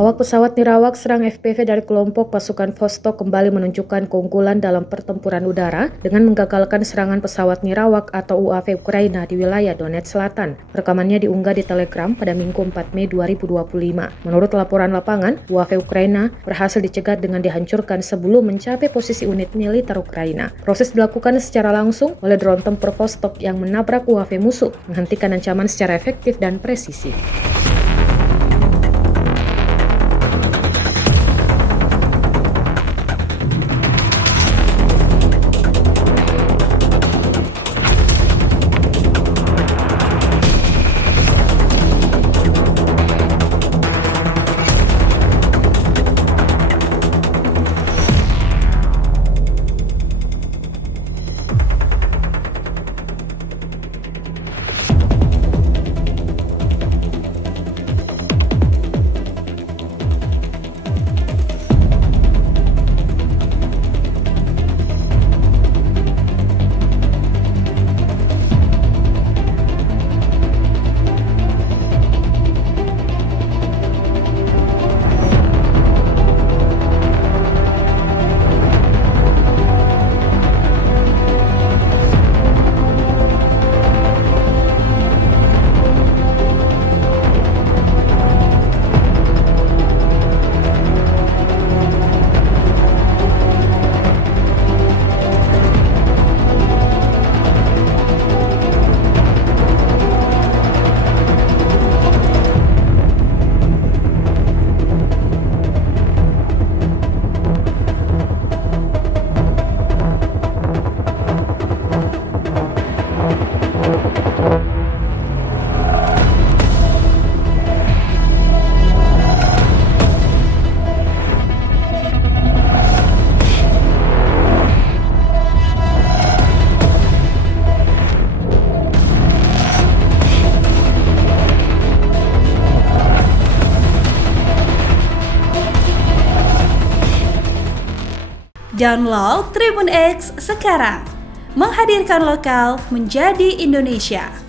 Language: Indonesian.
Awak pesawat Nirawak serang FPV dari kelompok pasukan Vostok kembali menunjukkan keunggulan dalam pertempuran udara dengan menggagalkan serangan pesawat Nirawak atau UAV Ukraina di wilayah Donetsk Selatan. Rekamannya diunggah di Telegram pada Minggu 4 Mei 2025. Menurut laporan lapangan, UAV Ukraina berhasil dicegat dengan dihancurkan sebelum mencapai posisi unit militer Ukraina. Proses dilakukan secara langsung oleh drone tempur Vostok yang menabrak UAV musuh, menghentikan ancaman secara efektif dan presisi. Download Tribun X sekarang, menghadirkan lokal menjadi Indonesia.